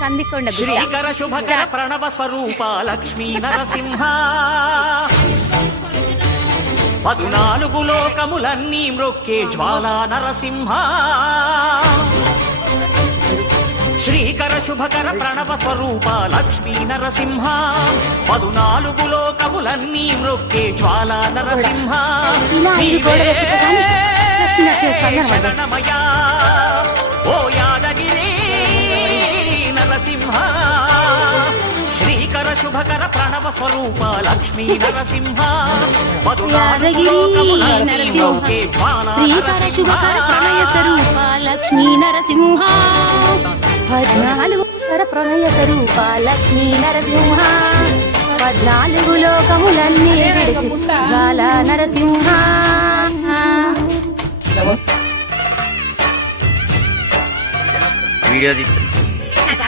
కందికొండ శ్రీకర శుభకర ప్రణవ స్వరూప లక్ష్మీ నరసింహ 14 లోకములన్నీ మ్రొక్కే జ్వాలా నరసింహ శ్రీకర శుభకర ప్రణవ స్వరూప లక్ష్మీ నరసింహ 14 లోకములన్నీ మ్రొక్కే జ్వాలా నరసింహ శరణమయా ఓ యాదగిరి నరసింహ శ్రీకర శుభకర ప్రణవ స్వరూప లక్ష్మీ నరసింహ 14 లోకములన్నీ మ్రొక్కే జ్వాలా నరసింహ లక్ష్మీ నరసింహ 14 ప్రణయ స్వరూప లక్ష్మీ నరసింహ 14 లోకములన్నీ విడిచి జ్వాలా నరసింహ వీడియో